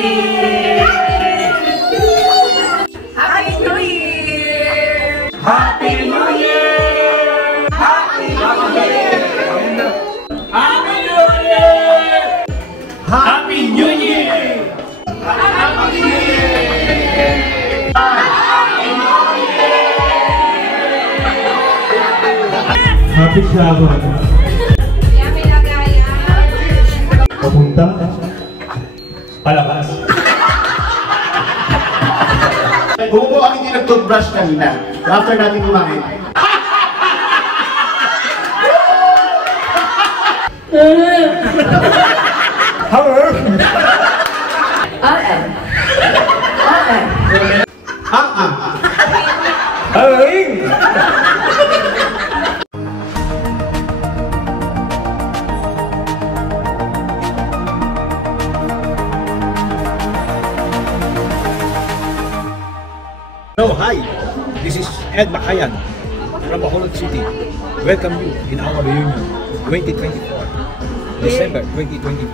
Year! Happy New Year! Happy New Year! Happy New Year! Happy New Year! Happy New Year! Happy New Year! Happy Sabbath! Papunta? Palabas. Kung mo kami hindi nag-toothbrush kanina, after natin kumain. Hello, hi! This is Ed Makayan from Bacolod City. Welcome you in our reunion 2024, December 2024.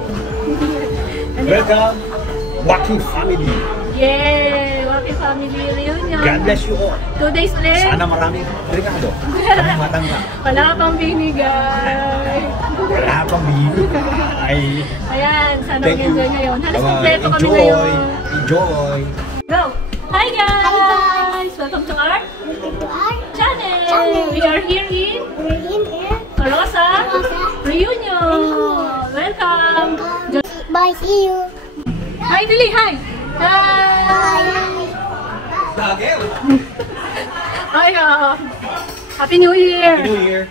Welcome, Waki family! Yay! Waki family reunion! God bless you all! 2 days ulit! Sana maraming regalo. Maraming matanda. Wala pang binigay! Wala pang binigay! Ayan, sana mag-enjoy ngayon. Halos kompleto kami Enjoy! ngayon. Enjoy! Go! Hi guys! Welcome to our channel! We are here in Rosa Reunion! Welcome! Bye, see you! Hi Dili! Hi! Hi! Hi! Happy New Year! Happy New Year!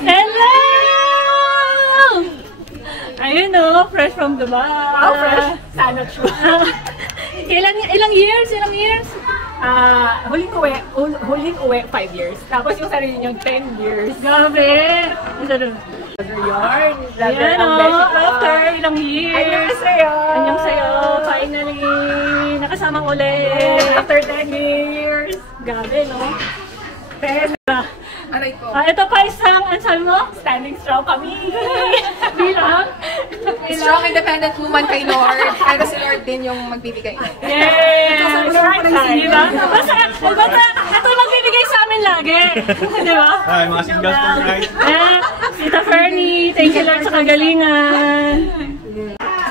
Hello! Ayun o, fresh from Dubai. Wow, fresh. Sana true. Ilang years? Huling uwi, 5 years. Tapos yung sarili niyong 10 years. Gabi! Yarn. Ayan o, after ilang years. Anyang sa'yo. Anyang sa'yo. Finally, nakasamang ulit. After 10 years. Gabi, no? 10. Aray ko. Ito pa isang, ano sabi mo? Standing strong kami. Bilang? Strong independent woman kay Lord. Pero si Lord din yung magbibigay. Yes! Diba? Basta, ito magbibigay sa amin lagi. Diba? Hi, mga singles po guys! Tita Fernie, thank you Lord sa kagalingan.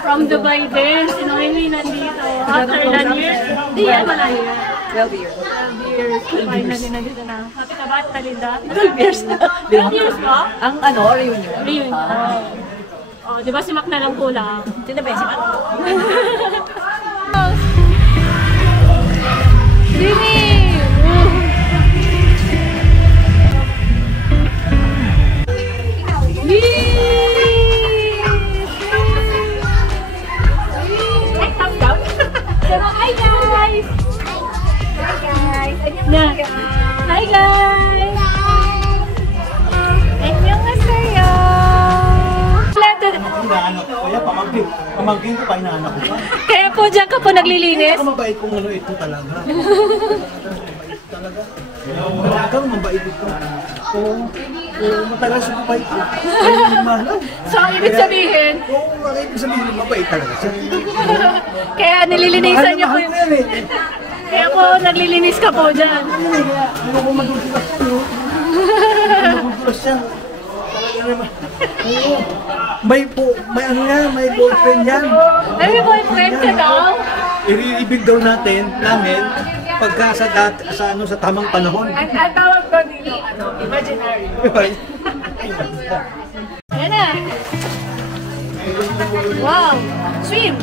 From Dubai din, si Noemi nandito. After ilan years? Di yan, malayo yan. 12 years. 12 years. Finally nandito na. Happy ka ba, Talinda? 12 years na. 12 years ba? Ang reunion. Reunion. Oh, di ba si Mac na lang kulang? Sino ba si Mac? Dini! Hi guys! Hi guys! Hi guys! Annyeonghaseyo! Hinahanap ko yan, pamangkin ko pa hinahanap ko pa. Kaya po dyan ka po naglilinis? Ako mabait kong ito talaga. Talagang mabait ito. Oo, matagal siya mabait ko. So, ibig sabihin? Oo, ibig sabihin mabait talaga siya. Kaya nililinisan niyo po yung... Kaya po naglilinis ka po dyan. Ano ko madudulas yan, no? Madudulas yan. Talaga naman. Oo. May may boyfriend yan. Ay, may boyfriend ka daw? I-rebuild daw namin pagka sa tamang panahon. Ang tawag ko dito, imaginary. Ayan na. Wow! Swim!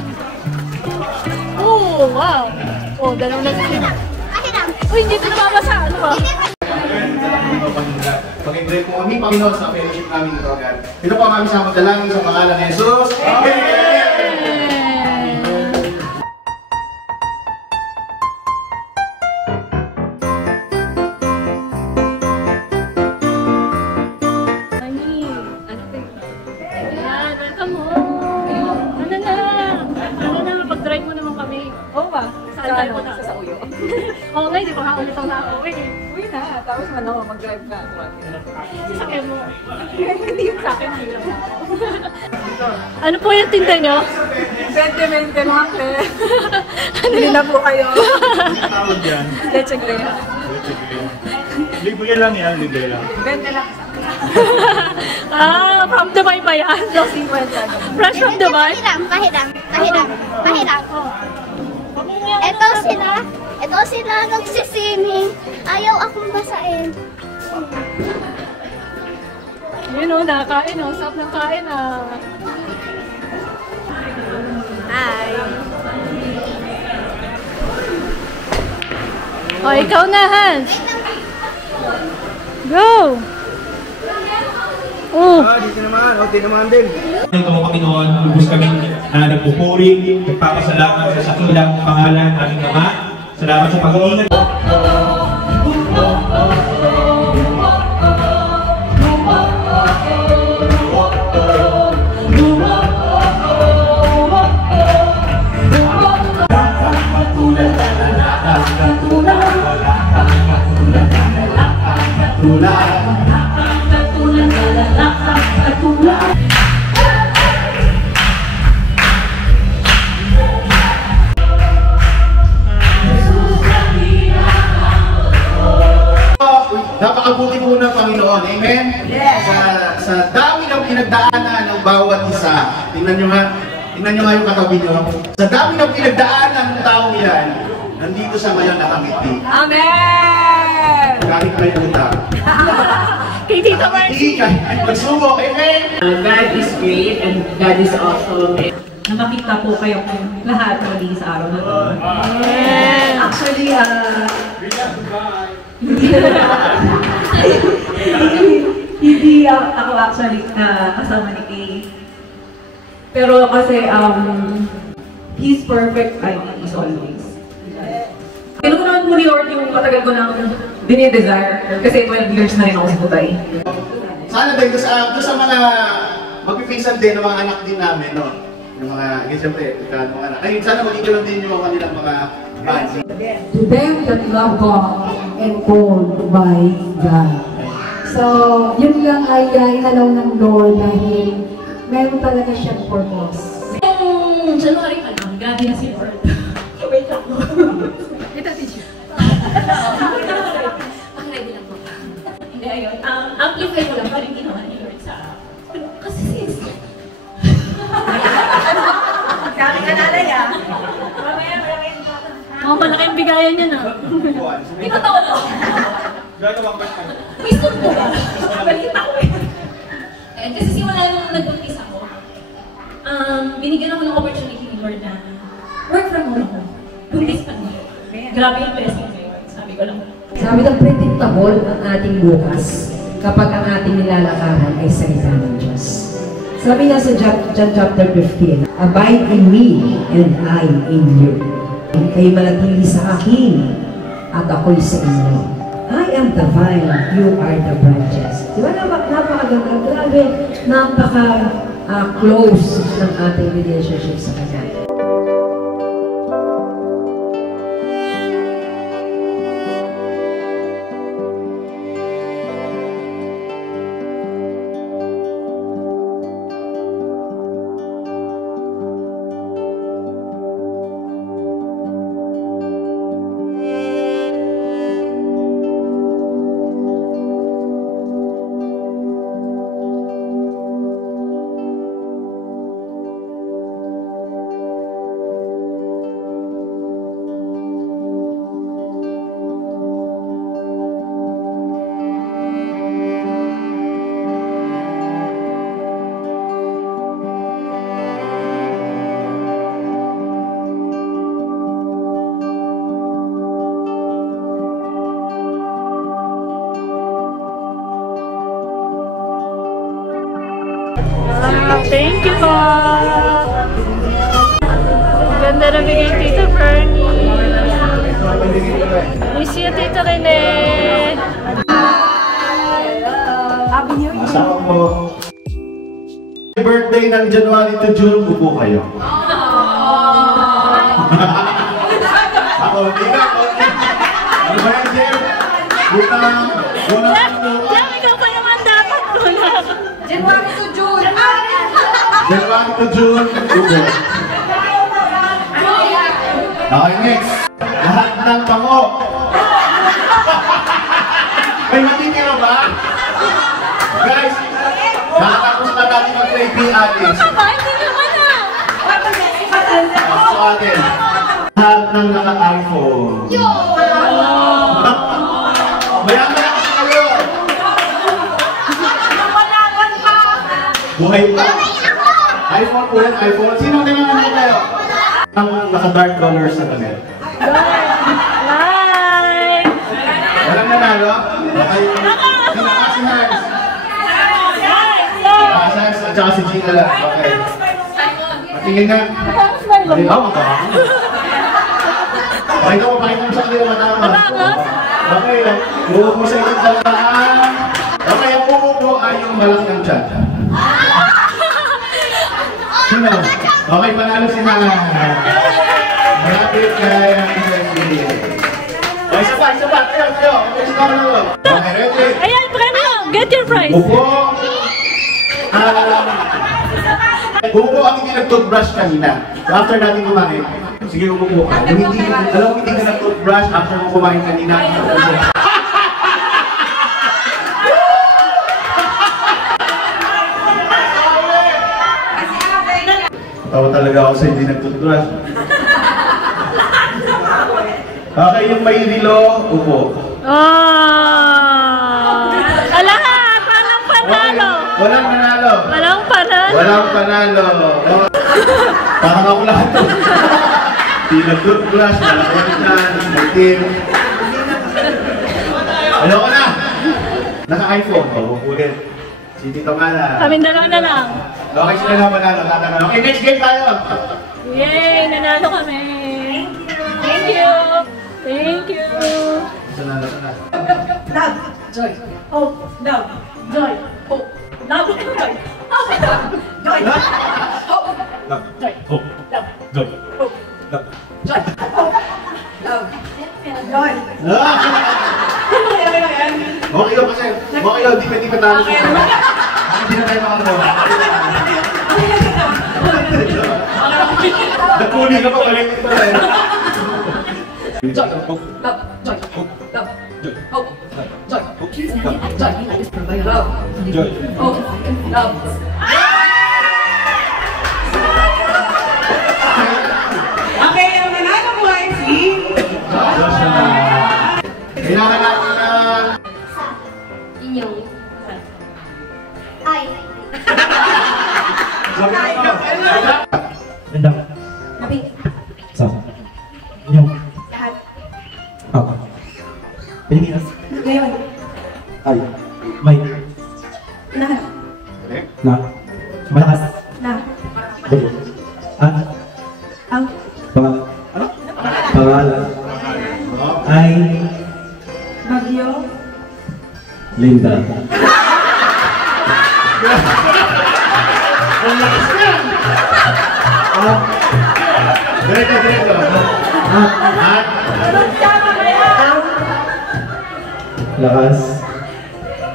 Oh, wow! Oh, dalawang swim. Uy, hindi ito namamasa. Ano ba? Pag-invite mo kami, Panginoon, sa fellowship namin ito agad. Dito po kami sa magdalangin sa pangalan ni Jesus. Amen! Welcome home! Ano na, pag-drive mo naman kami. Oo ba? Saan tayo punta? Sa Uyo. Oo nga, hindi pa nga ulit na ako. Uy na, tapos mag-drive ka. Sasakyan mo. Hindi yung sa akin. Ano po yung tinda nyo? Sentimente mga pe. Hindi na po kayo. Tawag yan. Leche green. Libre lang yan, libre lang. 20 lang. From Dubai ba yan? Fresh from Dubai? Pahirang. Ito sila nagsisimming. Ayaw akong basain. Yun o, nakakain o. Sarap ng kain ah. Hi. O, ikaw na, Hans. Go! Dito naman, okay naman din. Ito mo kami noon, lubos kami nagpupuri, nagpapasalamat sa sakilang pangalan aming Ama. Salamat sa pag-iingat. Napakabuti po ng Panginoon. Amen? Yes. Sa dami ng pinagdaanan ng bawat isa. Tingnan nyo nga yung katabi nyo. Sa dami ng pinagdaanan ng taong yan, nandito sa ngayon nakangiti. Amen! Kahit may utang. Kay Tita Marcy. Kahit magsubok. Amen? God is great and God is awesome. Na makita po kayo lahat muli sa araw na ito. Actually, hindi ako actually kasama ni Kay. Pero kasi he's perfect, he's always. Kinukunan mo ni Lord yung matagal ko nang dinidesire kasi 12 years na rin ako sa Dubai. Sana din, doon sa mga magpipinsan din ng mga anak din namin, no? Yung mga, siyempre, mga anak. Ayun, sana magiging din yung kanilang mga bands. To them that love God and called by God. So, yun lang ay inalaw ng Lord dahil meron talaga siyang purpose. Yung January pa lang, grabe na si Lord. Wait lang mo. Ito, teacher. Pakiready lang po. Hindi, ayun. Amplify ko lang pa rin ginawa ni Lord sa... Kasi sis. Kami ka nanay ah. Mga malaking bigayan niya na. Di ba tao ko? May stone mo ba? Balita ko eh. Kasi simula nung nag-umpisa ako, binigyan ako ng opportunity ni Lord na work from home ako. Buntis pa niya. Grabe yung blessing ngayon. Sabi ko lang. Sabi ng predictable ang ating bukas kapag ang ating nilalakaran ay salita ng Diyos. Sabi nga sa John chapter 15, abide in me and I in you. Kayo manatili sa akin at ako'y sa inyo. I am the vine, you are the branches. Diba napakaganda, grabe, napaka-close ng ating relationship sa Kanya. Thank you po! Ganda na bigay Tita Bernie. Miss you, Tita Rene. Happy New Year! Asawa ko. Birthday ng January to June, upo kayo. Ako, hindi na. Ano ba yan, Jeff? Bunang. Ikaw pa naman dapat tulak. January to June. January to June, ubo. Okay, next. Lahat ng pango. May matitira ba? Guys, nakatapos na natin mag-play P-Alice. So atin, lahat ng naka-iPhone. Maya-maya kasi kayo. Buhay pa. iPhone po yan, iPhone. Sino tinanong kayo? Ang naka-dark colors sa damit. Walang nanalo? Okay. Sinaka si Hans. Hans at saka si Gina lang. Okay. Patingin na. Oh, matama. Okay, ito mapakita mo sa kanila matama. Okay, buhok mo sa isang talagaan. Okay, ang buhok mo ay yung malak ng tiyan. Sino? Okay, panalo si Hans. Malapit kaya ang SSB. Okay, isa pa. Tayo. Okay, ready? Ayan, premium! Get your prize! Upo. Upo ang hindi nag-toothbrush kanina. So after natin kumain, sige umupo ka. Alam mo hindi ka nag-toothbrush after mo kumain kanina. Tawa talaga ako sa hindi nag-toothbrush. Okay, yung may rilo, upo. Lahat! Walang panalo! Walang panalo! Walang panalo! Walang panalo! Parang ako lahat to. Hindi nag-toothbrush, malakot na, nag-team. Ano ka na? Naka-iPhone. Ulit. Si Tito Mana. Kaming dalawa na lang. Okay, sila na panalo. Okay, next game tayo. Yay! Nanalo kami! Thank you! Thank you! Sana. Love, joy, hope, love, joy, hope, love, joy, hope, joy, hope, joy, hope, love, joy, hope, love, joy, hope, love, joy. Okay yun kasi. Okay yun, di pa tayo. Hindi na tayo makagawa. Nagpuli ka pa balik pa tayo. Joy, hope, love, joy, hope, love, joy, hope, joy, hope, joy, love, Joy. hope, love. Okay, ang nanalo po ay si... Kailangan natin na... Inyong. Ay. Ganda. Labing. Sa. Inyong. Lahat. Ako. Pilipinas. Ngayon. Ay. May. Lahat. Na. Malakas. Na. Dugo. At. Ang. Pangalan. Pangalan. Ay. Bagyo. Linda. Direto. At. Lakas.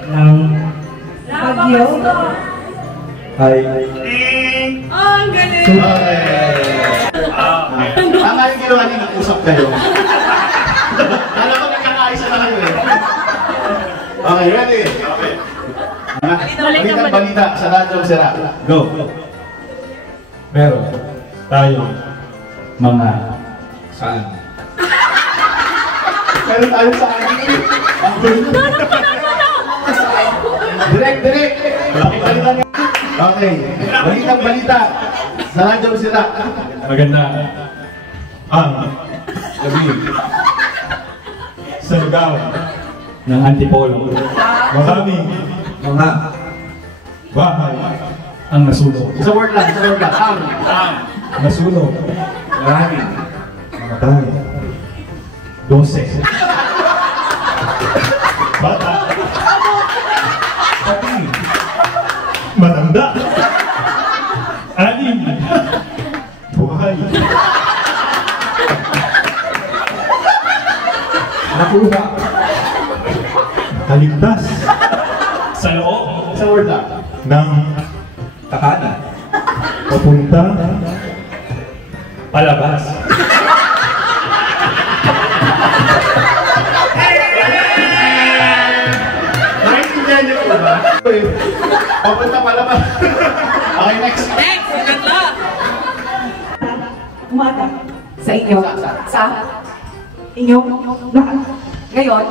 Ng. Bagyo. Ay. Ang galing! Okay. Tama yung ginawa niyo, nag-usap kayo. Kala ko nagkakaisa na kayo eh. Okay, ready? Okay. Balita sa Radyong Sira. Go. Meron tayo mga saan? Meron tayo sa akin. Direct. Balita niya. Okay. Balita sa Radyong Sira. Maganda ang gabi sa lugar ng Antipolo. Maraming mga bahay ang nasunog. Sa word lang. Ang nasunog. Maraming mga bahay. 12. Bata. Pati. Matanda. 6. Buhay. Nakuha. Kaligtas. Sa loob. Sa word lang. Ng takana. Papunta. Palabas. Naintindihan niyo po ba? Papunta pala ba? Okay, next. Next, tatlo. Umaga. Sa inyo. Sa inyong lahat. Ngayon,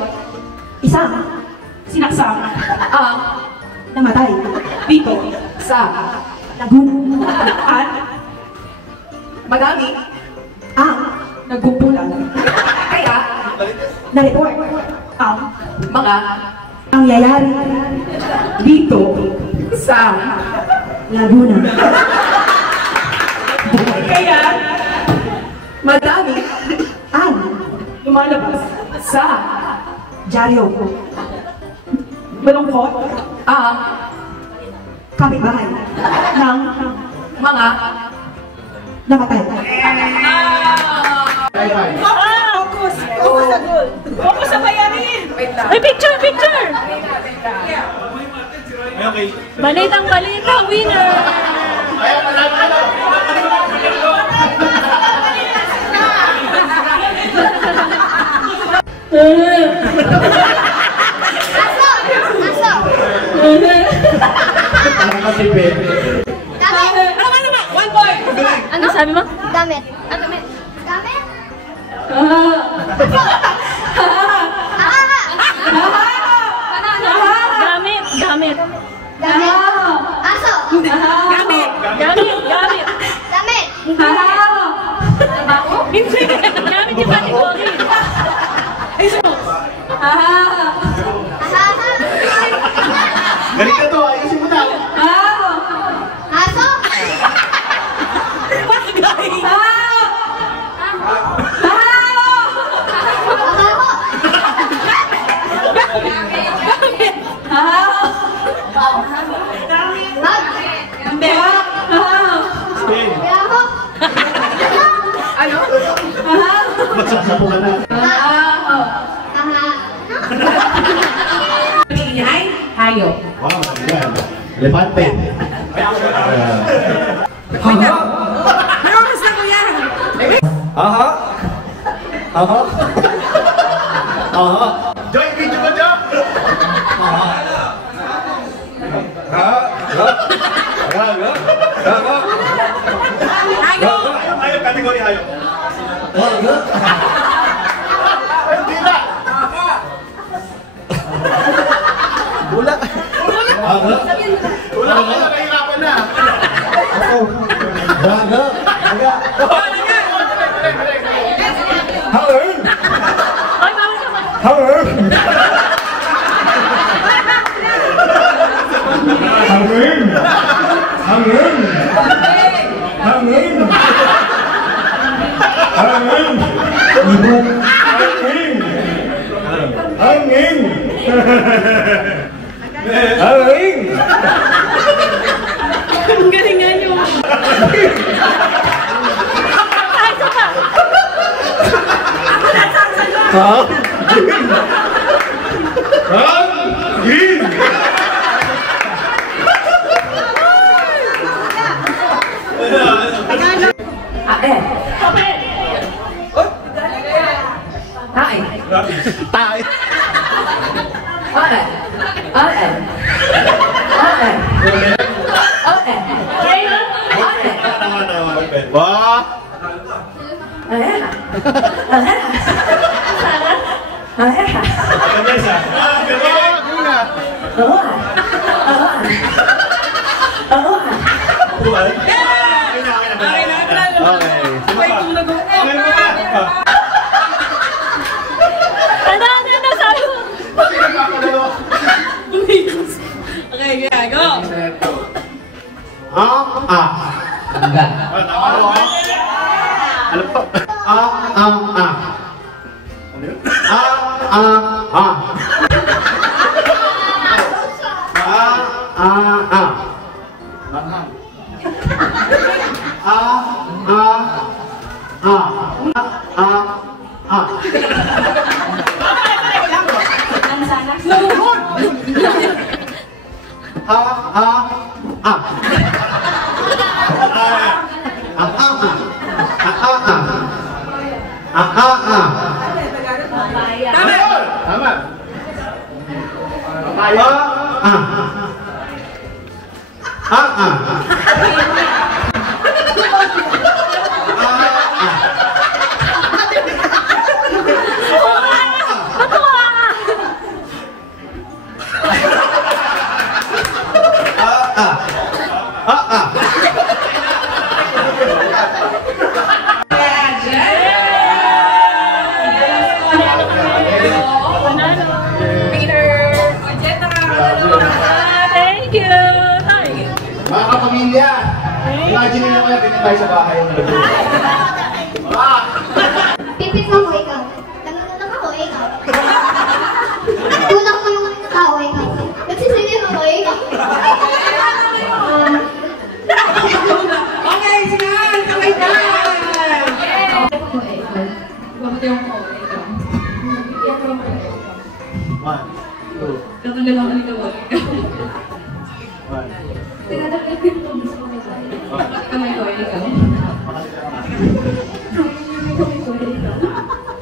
Isang sinaksak ang namatay dito sa Laguna at madami ang nagkumpulan. Kaya, na-report ang mga pangyayari dito sa Laguna. kaya Madami ang lumalabas sa dyaryo malungkot ang kapitbahay ng mga namatay. Focus! Focus sa goal! Focus sa bayarin! Ay, picture, picture! Okay. Balitang balita, winner! Ayaw, malapit na lang. Ano kasi, Ben? Damit. One point. Ano sabi mo? Damit. Damit. Damit. Gamit, gamit. Damit. Aso. Gamit. Gamit, gamit. Damit. Hindi, gamit yung category. Galing ka to, ayusin mo na. Aso. Babaho. Bag. Baho. Magsasapo ka na. Ingay, hayop. Wow, yan. Elepante. Aha. Aha. Aha. Joy, video ko dyan! Hayop, kategory hayop. Hindi na! Wala. Wala ka na, nahirapan na. Baga. Howard. Ay, bawal ka mag- Howard. Howard. Howard. Howard. Howard. Hangin! Hangin! Ang galing nga nyo. Ay, isa pa. Hangin! Ate. Kapit. Tay. Tay. Ate. Ate. Ate. Ate. Kaya? Ate. Wah! Ate. Ate. Ate. Vanessa. Oo. Oo. Tuwan. Ano, sabi mo? Okay, yeah, go. Ano po? Tama. Papaya. Mga kapamilya, imagine nyo naman na tayo sa bahay ng lalo. Pipit ako ikaw. Nangunak ako ikaw. Tulak ko yung tao ikaw. Nagsisilip ako ikaw. Okay, sinan! Kamay na! One, two.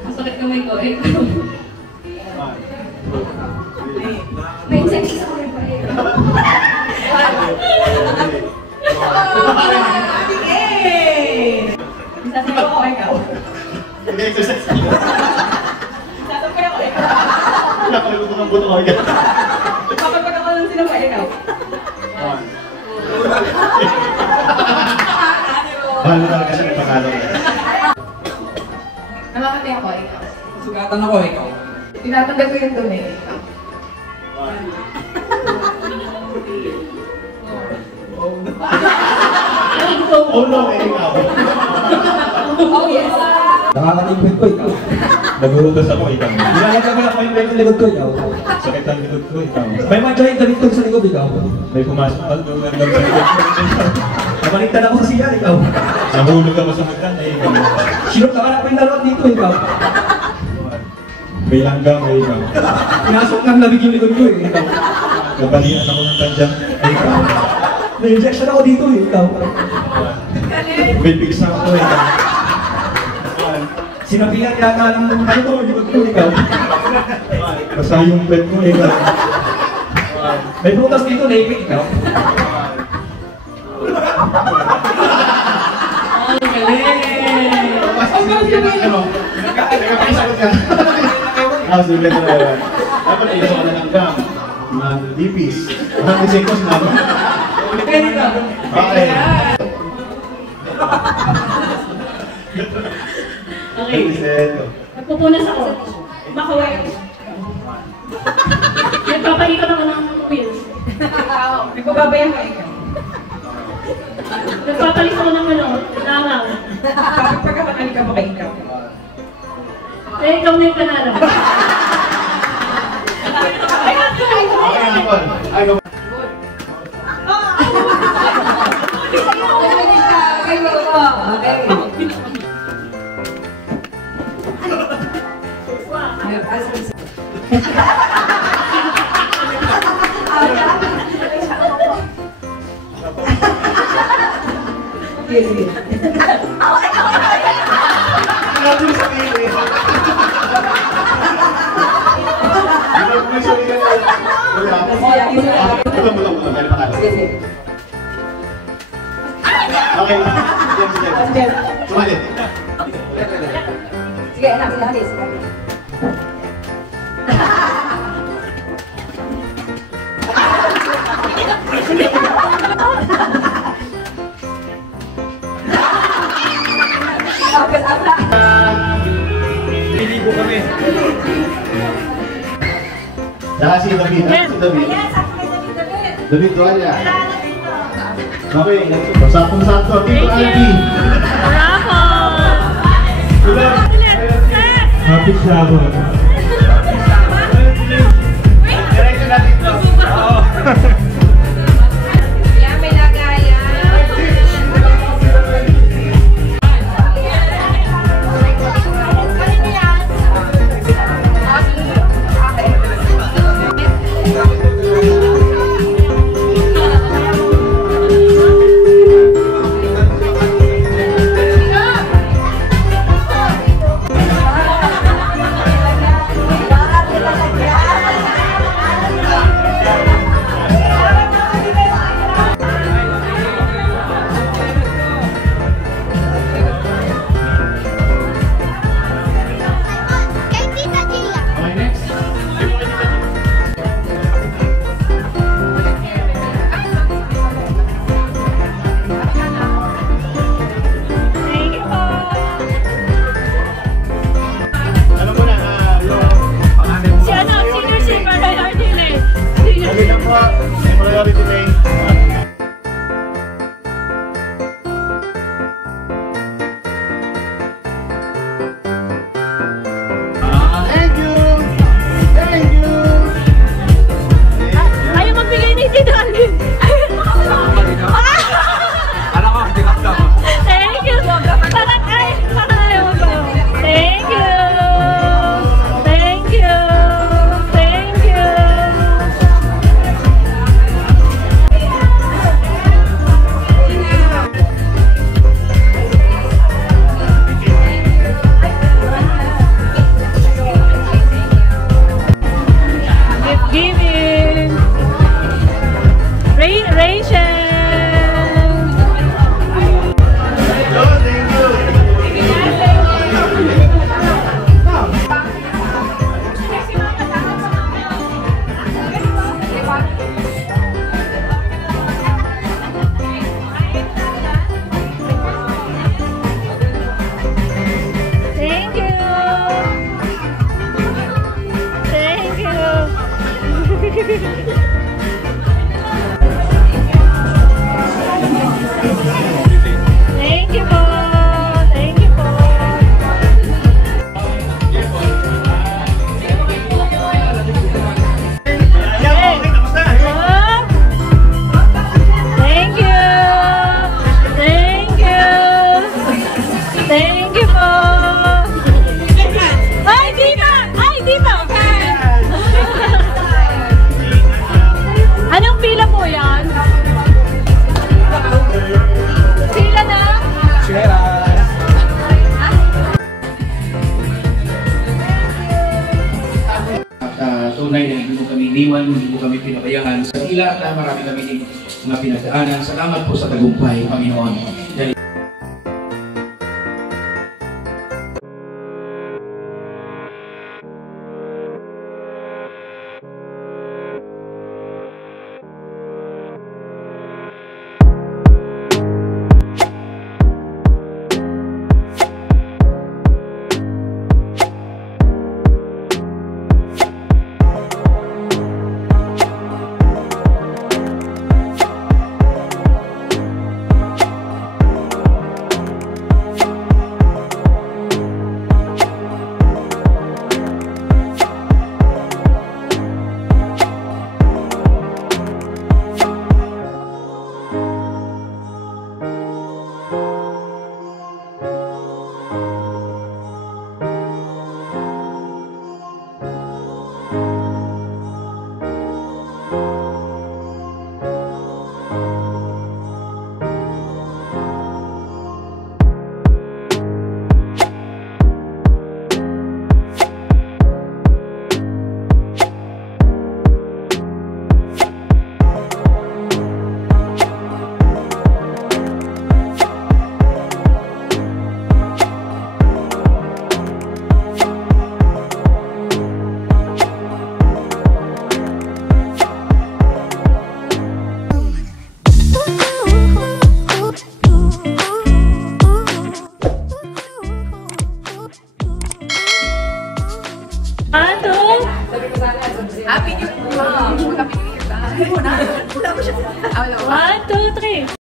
Masakit kamay ko, ikaw. May sex ako rin pa Sasabihin ko ikaw. Hindi, exercise. Sasabihin ko ikaw. Nakalimutan ng buto ko agad. Kapag ako lang sila pa ikaw. Mahal na talaga siya ng pangalan. Nakakati ako ikaw. Sugatan ako, ikaw. Tinatanggal ko yung dumi. Oh no, ikaw. Oh yes. Nakakatingwit ko, ikaw. Nagurugas ako, ikaw. Nilalagay mo lang kayo yung likod ko, ikaw. Sakit ang likod ko, ikaw. May matcha yung damit ko sa likod, ikaw. May pumasok ka doon ng likod ko. Nabaligtad ako sa siya, ikaw. Nahulog ako sa magdan, ikaw. Sinok na ka na laruan dito, ikaw. May langgam, ikaw. Pinasok ng labig yung likod ko, ikaw. Nabalian ako ng tandyang, ikaw. Na-injection ako dito, ikaw. May pigsa ako, ikaw. Sinabihan yata ng ano to, likod ko, ikaw. Basta yung bed ko, ikaw. May butas dito, naipit, ikaw. Ang galing! Nagkakaisakot ka. Sulit na naman. Dapat ilasok ka na ng gam. Mga lipis. Mga disekos naman. Okay. Okay. Nagpupunas ako. Makaway. Nagpapalikat ako ng wheels. Nagbababayan ko ikaw. Nagpapalit ako ng langaw. Pagkakapagaling ka ba ikaw? Eh, ikaw na yung panalo. Okay, Nicole. Ay, go. Okay. Sumalit. Sige, anak, sinalis. Piligo kami. Saka si David. Si David. David Dualia. Okay. Sakto-sakto. Tito Albi. Happy Sabbath. Diretso natin to. Yan, may lagaya. Thank you po. Thank you po. Thank you. Thank you. Thank you po. Ay, di ba? Ay, di ba? Anong pila po yan? Pila na? Tunay na hindi mo kami iniwan, hindi mo kami pinabayaan. Sa ila na marami kami din mga pinagdaanan. Salamat po sa tagumpay, Panginoon. Dahil Happy New Year! Happy New Year! 1, 2, 3.